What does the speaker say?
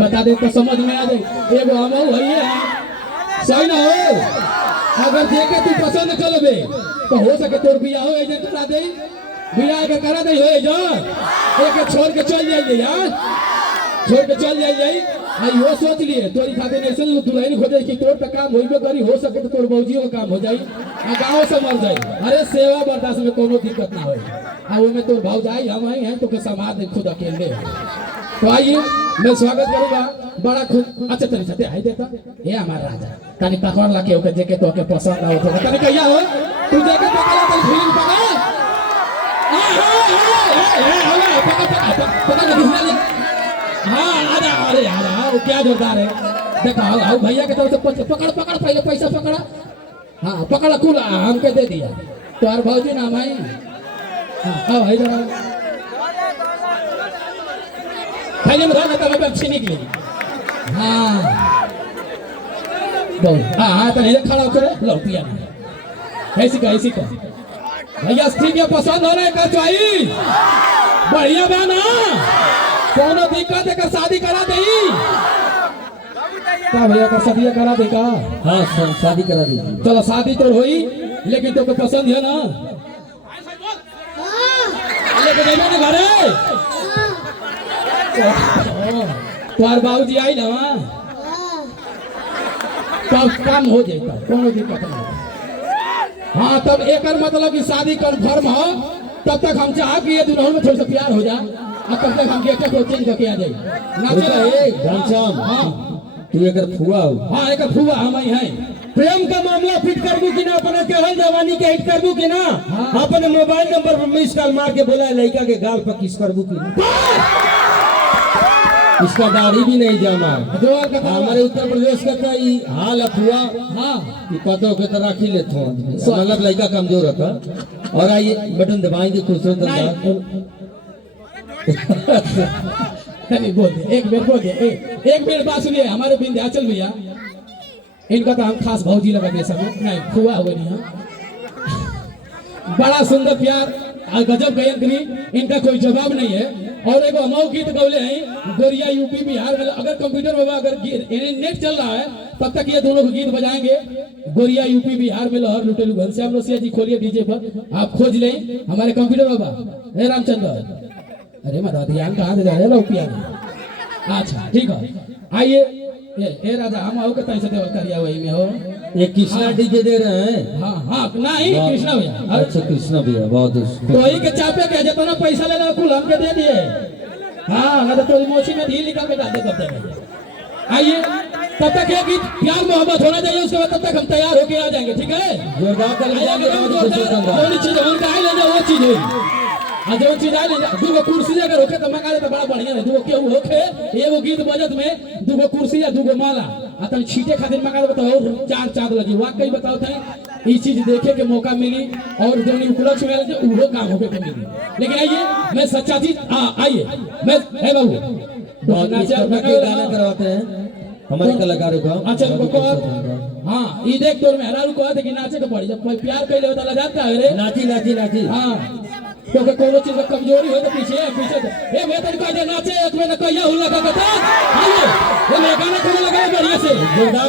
बता दे तो समझ में आ जाए। एगो हम है सही ना हो। अगर देखे तू पसंद कर ले तो हो सके तोर बियाह हो एजेंट करा दे, बियाह के करा दे हो जा एक छोड़ के चल जाइए यार, छोड़ के चल जाइए। आई वो सोच लिए तोरी खातिर ऐसे दुल्हन खोजे कि तोर पे काम होइबे करी, हो सके तो तोर बौजियों का काम हो जाई आ गांव से मर जाई। अरे सेवा बर्दाश्त में कोनो दिक्कत ना होई। आ वो में तोर भाव जाई हम आई हैं तो के समाज दे खुद अकेले। तो आइए मैं स्वागत करूंगा बड़ा खुद। अच्छा तनी छते आई देता ये हमारा राजा तनी पकड़ ला के ओके देखे तो के पसंद ना हो तनी कहिया हो तू देखे तो कला तनी फीलिंग पकड़ पकड़ किसने ले। हाँ आजा अरे यार वो क्या जोरदार है देखा आओ भैया के तरफ से पकड़ पकड़ पहले पैसा पकड़ा। हाँ पकड़ कुल हमके दे दिया तो यार भौजी नाम आई। हाँ भाई जरा पहले में रहता मैं अच्छी निकली। हाँ हाँ हाँ तो नहीं खड़ा होकर लो पिया ऐसी का भैया स्त्री के पसंद होने का चाहिए बढ़िया बना कोनो दिक्कत है का शादी करा दे क्या भैया का शादी करा दे का। हाँ शादी करा दे चलो शादी तो हुई लेकिन तो पसंद है ना लेके जाइए ना घरे तुम्हारे बाबूजी आई ना तब काम हो जाएगा कोनो दिक्कत नहीं। हाँ तब एक मतलब कि शादी कन्फर्म हो तब तक हम चाह कि ये दोनों में थोड़ा सा प्यार हो जाए और तब तक हम गेट को चेंज करके आ जाए ना चले घनश्याम। हाँ तू एक फुआ हो। हाँ एक फुआ हम ही हैं। प्रेम का मामला फिट कर दूं कि ना अपने केवल जवानी के हिट कर दूं कि ना। हाँ। अपने मोबाइल नंबर पर मिस कॉल मार के बोला लड़का के गाल पर किस कर दूं कि ना। इसका दाढ़ी भी नहीं जमा हमारे उत्तर प्रदेश का कई हाल अफुआ। हाँ कि पतों के तरह खी लेते मतलब लड़का कमजोर होता। और आइए बटन दबाएंगे खूबसूरत नहीं बोल दे एक बेर बोल दे एक बेर बात सुनिए हमारे विंध्याचल भैया इनका तो हम खास भौजी लगा दे सब नहीं फुआ हो नहीं बड़ा सुंदर प्यार और गजब गायन करी इनका कोई जवाब नहीं है। और एक अमाऊ गीत गौले हैं गोरिया यूपी बिहार में अगर कंप्यूटर में अगर नेट चल रहा है तब तक ये दोनों को गीत बजाएंगे। गोरिया यूपी बिहार में लहर लुटेलू घनश्याम रोसिया जी खोलिए डीजे पर आप खोज लें हमारे कंप्यूटर बाबा हे रामचंद्र। अरे मत ध्यान कहाँ से जा रहे रुपया। अच्छा ठीक है आइए ए राजा हम आओ के तैसे देवल करिया वही में हो ये कृष्णा डीजे दे रहे हैं। हाँ हाँ नहीं कृष्णा भैया। अच्छा कृष्णा भैया बहुत तो वही के चापे के जितना पैसा ले लो कुल हमके दे दिए। हाँ ना तो थोड़ी मोची में ढील निकाल के डाल दे करते आइए तब तक ये गीत प्यार मोहब्बत होना चाहिए उसके बाद तब तक हम तैयार होके आ जाएंगे ठीक है। चीज उनका आई ले वो चीज हुई जो चीज आई दूगो कुर्सी अगर होके तो मंगा ले तो बड़ा बढ़िया है। दूगो केहू होके एगो गीत बजत में दूगो कुर्सी या दूगो माला आ तनी छीटे खातिर मंगा ले तो चार चांद लगी वाकई बताओ थे ये चीज देखे के मौका मिली और जो उपलक्ष्य मिले वो काम होके के मिली। लेकिन आइए मैं सच्चा चीज आइए मैं है बाबू गाना करवाते हैं हमारे कलाकारों को। अच्छा हाँ ये देख तो मेहरा को कि नाचे को पड़ी जब प्यार कर ले तो जाता है रे नाची नाची नाची। हाँ क्योंकि कोनो चीज का कमजोरी हो तो पीछे पीछे ए मैं तो कह नाचे एक में कहिया हुआ लगा था आइए ये गाना को लगा बढ़िया से जोरदार।